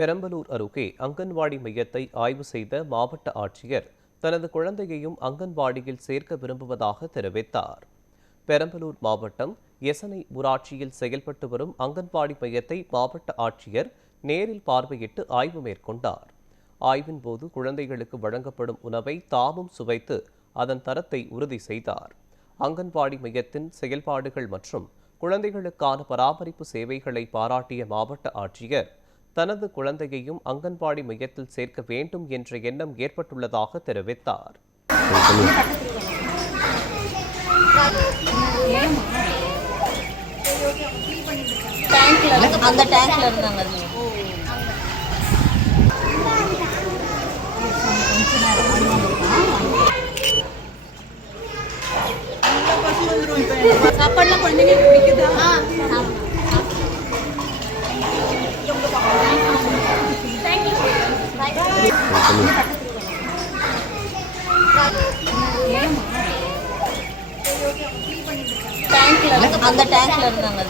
பெரம்பலூர் அருகே அங்கன்வாடி மையத்தை ஆய்வு செய்த மாவட்ட ஆட்சியர் தனது குழந்தையையும் அங்கன்வாடியில் சேர்க்க விரும்புவதாக தெரிவித்தார். பெரம்பலூர் மாவட்டம் எசனை ஊராட்சியில் செயல்பட்டு வரும் அங்கன்வாடி மையத்தை மாவட்ட ஆட்சியர் நேரில் பார்வையிட்டு ஆய்வு மேற்கொண்டார். ஆய்வின் போது குழந்தைகளுக்கு வழங்கப்படும் உணவை தாமும் சுவைத்து அதன் தரத்தை உறுதி செய்தார். அங்கன்வாடி மையத்தின் செயல்பாடுகள் மற்றும் குழந்தைகளுக்கான பராமரிப்பு சேவைகளை பாராட்டிய மாவட்ட ஆட்சியர் தனது குழந்தையையும் அங்கன்வாடி மையத்தில் சேர்க்க வேண்டும் என்ற எண்ணம் ஏற்பட்டுள்ளதாக தெரிவித்தார். சாப்பாடுலாம் குழந்தைங்களுக்கு பிடிக்குதா? அந்த டேங்க்ல இருந்தாங்க.